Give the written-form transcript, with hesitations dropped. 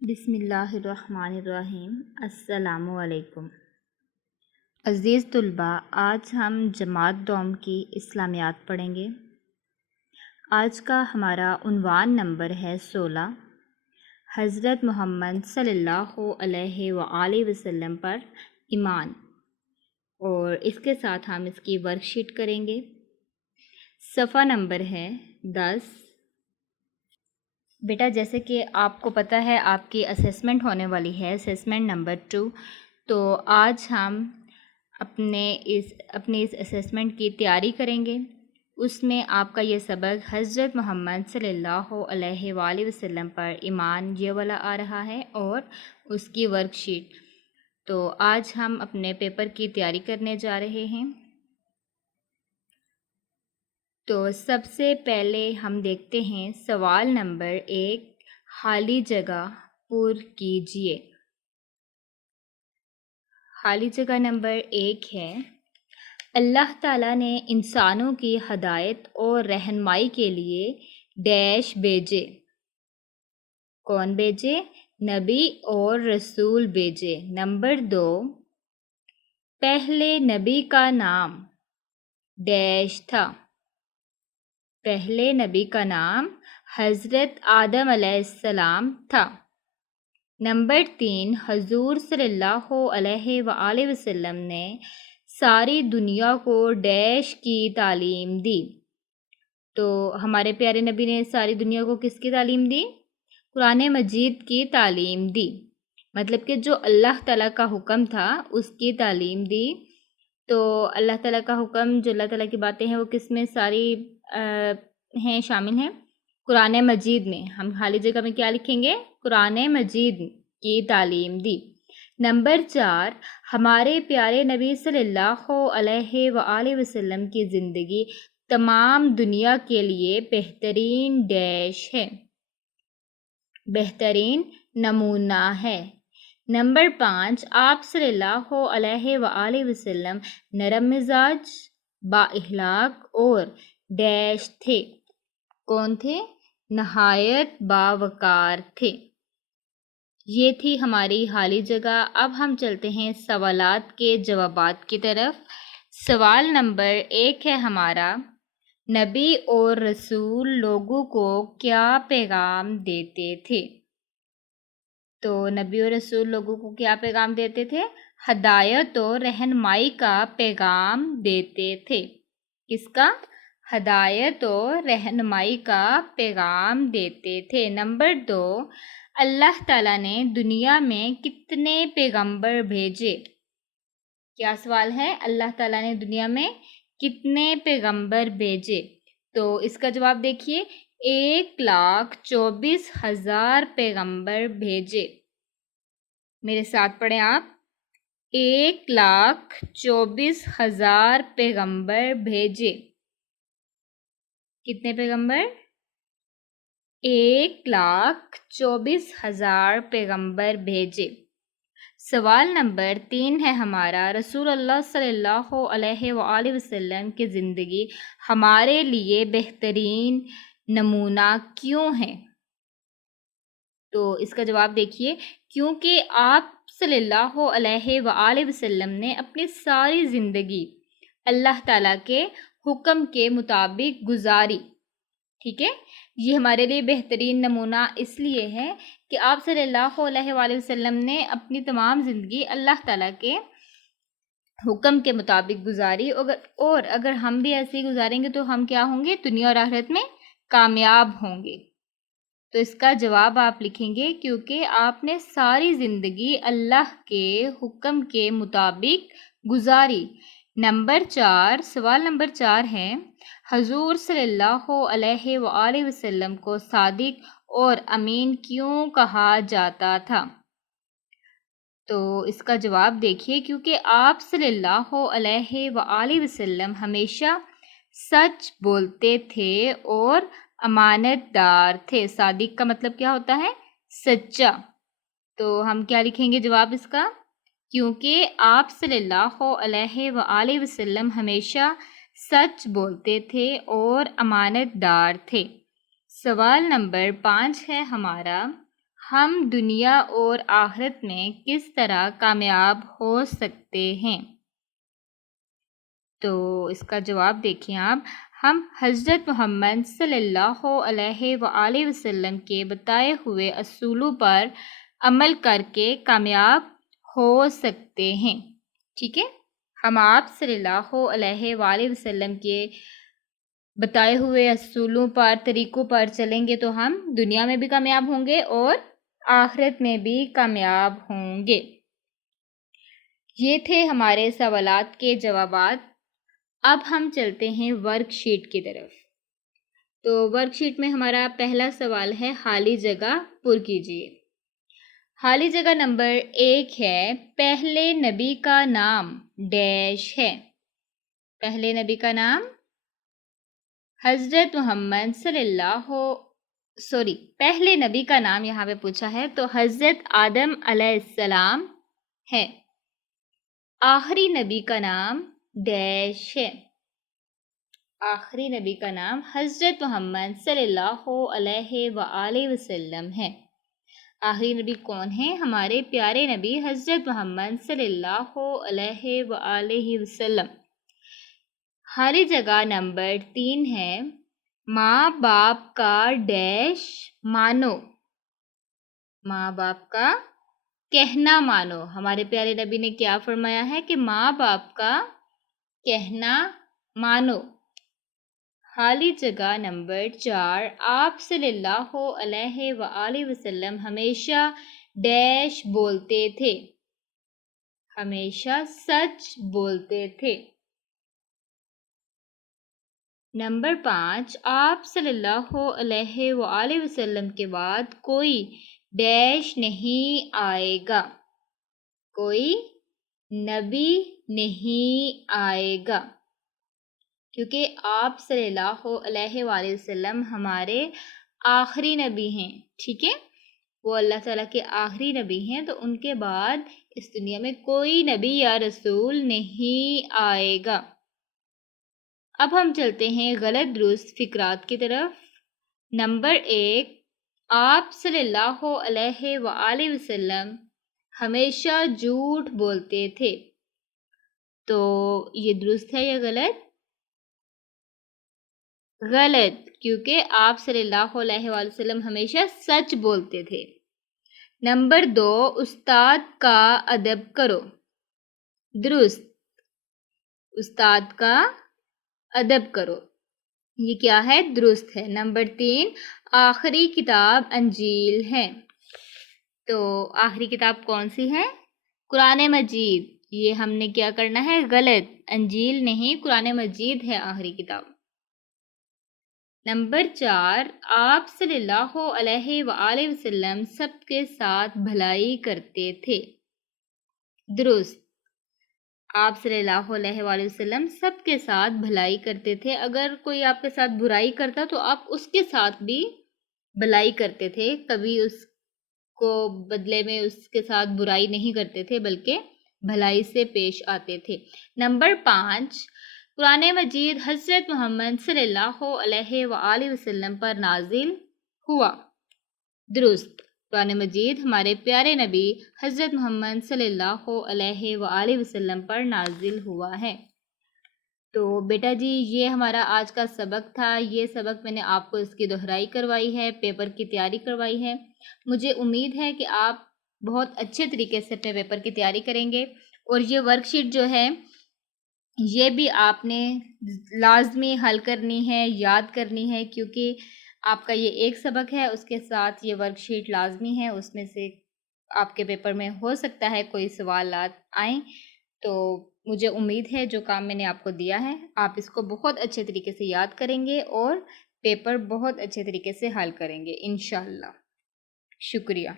بسم اللہ الرحمن الرحیم۔ السلام علیکم عزیز طلباء، آج ہم جماعت دوم کی اسلامیات پڑھیں گے۔ آج کا ہمارا عنوان نمبر ہے 16، حضرت محمد صلی اللہ علیہ وآلہ وسلم پر ایمان، اور اس کے ساتھ ہم اس کی ورک شیٹ کریں گے۔ صفحہ نمبر ہے 10۔ بیٹا جیسے کہ آپ کو پتہ ہے آپ کی اسیسمنٹ ہونے والی ہے، اسیسمنٹ نمبر 2، تو آج ہم اپنی اس اسیسمنٹ کی تیاری کریں گے۔ اس میں آپ کا یہ سبق حضرت محمد صلی اللہ علیہ وآلہ وسلم پر ایمان یہ والا آ رہا ہے اور اس کی ورک شیٹ۔ تو آج ہم اپنے پیپر کی تیاری کرنے جا رہے ہیں۔ تو سب سے پہلے ہم دیکھتے ہیں سوال نمبر 1، خالی جگہ پر کیجیے۔ خالی جگہ نمبر 1 ہے، اللہ تعالیٰ نے انسانوں کی ہدایت اور رہنمائی کے لیے ڈیش بھیجے۔ کون بھیجے؟ نبی اور رسول بھیجے۔ نمبر 2، پہلے نبی کا نام ڈیش تھا۔ پہلے نبی کا نام حضرت آدم علیہ السلام تھا۔ نمبر 3، حضور صلی اللہ علیہ وآلہ وسلم نے ساری دنیا کو ڈیش کی تعلیم دی۔ تو ہمارے پیارے نبی نے ساری دنیا کو کس کی تعلیم دی؟ قرآن مجید کی تعلیم دی، مطلب کہ جو اللہ تعالیٰ کا حکم تھا اس کی تعلیم دی۔ تو اللہ تعالیٰ کا حکم، جو اللہ تعالیٰ کی باتیں ہیں، وہ کس میں ساری ہیں، شامل ہیں؟ قرآن مجید میں۔ ہم خالی جگہ میں کیا لکھیں گے؟ قرآن مجید کی تعلیم دی۔ نمبر 4، ہمارے پیارے نبی صلی اللہ علیہ وآلہ وسلم کی زندگی تمام دنیا کے لیے بہترین ڈیش ہے، بہترین نمونہ ہے۔ نمبر 5، آپ صلی اللہ علیہ وآلہ وسلم نرم مزاج، با اخلاق اور ڈیش تھے۔ کون تھے؟ نہایت باوقار تھے۔ یہ تھی ہماری خالی جگہ۔ اب ہم چلتے ہیں سوالات کے جوابات کی طرف۔ سوال نمبر 1 ہے ہمارا، نبی اور رسول لوگوں کو کیا پیغام دیتے تھے؟ تو نبی اور رسول لوگوں کو کیا پیغام دیتے تھے؟ ہدایت اور رہنمائی کا پیغام دیتے تھے۔ کس کا؟ ہدایت اور رہنمائی کا پیغام دیتے تھے۔ نمبر 2، اللہ تعالیٰ نے دنیا میں کتنے پیغمبر بھیجے؟ کیا سوال ہے؟ اللہ تعالیٰ نے دنیا میں کتنے پیغمبر بھیجے؟ تو اس کا جواب دیکھیے، 1,24,000 پیغمبر بھیجے۔ میرے ساتھ پڑھیں آپ، 1,24,000 پیغمبر بھیجے۔ کتنے پیغمبر؟ 1,24,000 پیغمبر بھیجے۔ سوال نمبر 3 ہے ہمارا، رسول اللہ صلی اللہ علیہ وآلہ وسلم کی زندگی ہمارے لیے بہترین نمونہ کیوں ہے؟ تو اس کا جواب دیکھیے، کیونکہ آپ صلی اللہ علیہ وآلہ وسلم نے اپنی ساری زندگی اللہ تعالیٰ کے حکم کے مطابق گزاری۔ ٹھیک ہے، یہ ہمارے لیے بہترین نمونہ اس لیے ہے کہ آپ صلی اللہ علیہ وآلہ وسلم نے اپنی تمام زندگی اللہ تعالیٰ کے حکم کے مطابق گزاری، اور اگر ہم بھی ایسے ہی گزاریں گے تو ہم کیا ہوں گے؟ دنیا اور آخرت میں کامیاب ہوں گے۔ تو اس کا جواب آپ لکھیں گے، کیونکہ آپ نے ساری زندگی اللہ کے حکم کے مطابق گزاری۔ نمبر 4، سوال نمبر 4 ہے، حضور صلی اللہ علیہ وآلہ وسلم کو صادق اور امین کیوں کہا جاتا تھا؟ تو اس کا جواب دیکھیے، کیونکہ آپ صلی اللہ علیہ وآلہ وسلم ہمیشہ سچ بولتے تھے اور امانت دار تھے۔ صادق کا مطلب کیا ہوتا ہے؟ سچا۔ تو ہم کیا لکھیں گے جواب اس کا؟ کیونکہ آپ صلی اللہ علیہ وآلہ وسلم ہمیشہ سچ بولتے تھے اور امانت دار تھے۔ سوال نمبر 5 ہے ہمارا، ہم دنیا اور آخرت میں کس طرح کامیاب ہو سکتے ہیں؟ تو اس کا جواب دیکھیں آپ، ہم حضرت محمد صلی اللہ علیہ وآلہ وسلم کے بتائے ہوئے اصولوں پر عمل کر کے کامیاب ہو سکتے ہیں، ٹھیک ہے؟ ہم آپ صلی اللہ علیہ وآلہ وسلم کے بتائے ہوئے اصولوں پر، طریقوں پر چلیں گے تو ہم دنیا میں بھی کامیاب ہوں گے اور آخرت میں بھی کامیاب ہوں گے۔ یہ تھے ہمارے سوالات کے جوابات۔ اب ہم چلتے ہیں ورک شیٹ کی طرف۔ تو ورک شیٹ میں ہمارا پہلا سوال ہے خالی جگہ پر کیجیے۔ خالی جگہ نمبر 1 ہے، پہلے نبی کا نام ڈیش ہے۔ پہلے نبی کا نام حضرت محمد پہلے نبی کا نام یہاں پہ پوچھا ہے تو حضرت آدم علیہ السلام ہے۔ آخری نبی کا نام ڈیش ہے۔ آخری نبی کا نام حضرت محمد صلی اللہ علیہ وآلہ وسلم ہے۔ آخری نبی کون ہیں؟ ہمارے پیارے نبی حضرت محمد صلی اللہ علیہ وآلہ وسلم۔ خالی جگہ نمبر 3 ہے، ماں باپ کا ڈیش مانو۔ ماں باپ کا کہنا مانو۔ ہمارے پیارے نبی نے کیا فرمایا ہے کہ ماں باپ کا کہنا مانو۔ خالی جگہ نمبر 4، آپ صلی اللہ علیہ وآلہ وسلم ہمیشہ ڈیش بولتے تھے۔ ہمیشہ سچ بولتے تھے۔ نمبر 5، آپ صلی اللہ علیہ وآلہ وسلم کے بعد کوئی ڈیش نہیں آئے گا۔ کوئی نبی نہیں آئے گا، کیونکہ آپ صلی اللہ علیہ وآلہ وسلم ہمارے آخری نبی ہیں، ٹھیک ہے؟ وہ اللہ تعالیٰ کے آخری نبی ہیں، تو ان کے بعد اس دنیا میں کوئی نبی یا رسول نہیں آئے گا۔ اب ہم چلتے ہیں غلط درست فقرات کی طرف۔ نمبر 1، آپ صلی اللہ علیہ وآلہ وسلم ہمیشہ جھوٹ بولتے تھے۔ تو یہ درست ہے یا غلط؟ غلط، کیونکہ آپ صلی اللہ علیہ وآلہ وسلم ہمیشہ سچ بولتے تھے۔ نمبر 2، استاد کا ادب کرو۔ درست، استاد کا ادب کرو، یہ کیا ہے؟ درست ہے۔ نمبر 3، آخری کتاب انجیل ہے۔ تو آخری کتاب کون سی ہے؟ قرآن مجید۔ یہ ہم نے کیا کرنا ہے؟ غلط، انجیل نہیں، قرآن مجید ہے آخری کتاب۔ نمبر 4، آپ صلی اللہ علیہ وآلہ وسلم سب کے ساتھ بھلائی کرتے تھے۔ درست، آپ صلی اللہ علیہ وآلہ وسلم سب کے ساتھ بھلائی کرتے تھے۔ اگر کوئی آپ کے ساتھ برائی کرتا تو آپ اس کے ساتھ بھی بھلائی کرتے تھے، کبھی اس کو بدلے میں اس کے ساتھ برائی نہیں کرتے تھے بلکہ بھلائی سے پیش آتے تھے۔ نمبر 5، قرآن مجید حضرت محمد صلی اللہ علیہ وآلہ وسلم پر نازل ہوا۔ درست، قرآن مجید ہمارے پیارے نبی حضرت محمد صلی اللہ علیہ وآلہ وسلم پر نازل ہوا ہے۔ تو بیٹا جی، یہ ہمارا آج کا سبق تھا۔ یہ سبق میں نے آپ کو اس کی دہرائی کروائی ہے، پیپر کی تیاری کروائی ہے۔ مجھے امید ہے کہ آپ بہت اچھے طریقے سے اپنے پیپر کی تیاری کریں گے، اور یہ ورک شیٹ جو ہے یہ بھی آپ نے لازمی حل کرنی ہے، یاد کرنی ہے، کیونکہ آپ کا یہ ایک سبق ہے، اس کے ساتھ یہ ورک شیٹ لازمی ہے۔ اس میں سے آپ کے پیپر میں ہو سکتا ہے کوئی سوالات آئیں، تو مجھے امید ہے جو کام میں نے آپ کو دیا ہے آپ اس کو بہت اچھے طریقے سے یاد کریں گے اور پیپر بہت اچھے طریقے سے حل کریں گے انشاءاللہ۔ شکریہ۔